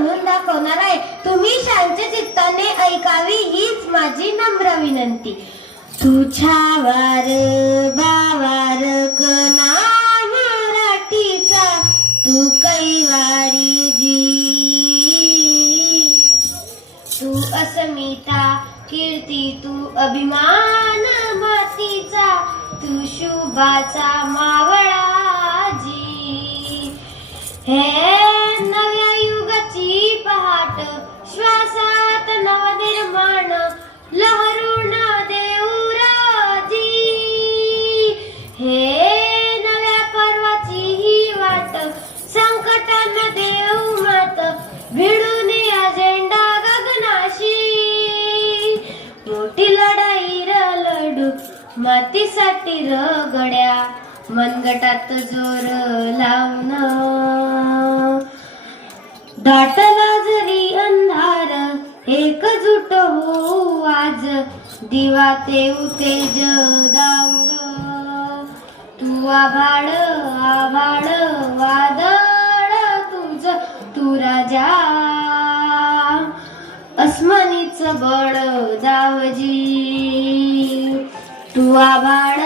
म्हणून दाखवणार आहे. तुम्ही शांत चित्ताने ऐकावी हीच माझी नम्र विनंती. तुझ्यावर बावार कना मराठीचा तू कैवारी जी, तू अस्मिता कीर्ती तू अभिमान मातीचा, तू शुभाचा मावळा जी. हे नव्या युगाची पहाट श्वासात नवनिर्माण लहरून देऊ राजी. हे नव्या पर्वाची ही वाट संकटांना देऊ मात भिडून अजेंडा गगनाशी. मोठी लढाई लढू मातीसाठी गड्या मनगटात जोर लावून. दाटला जरी अंधार एकजूट होऊ आज दिवा तेऊ तेज दाऊर. तू आभाळ आभाळ वादळ तुझ तू राजा अस्मानीच बळ दावजी. तू आभाळ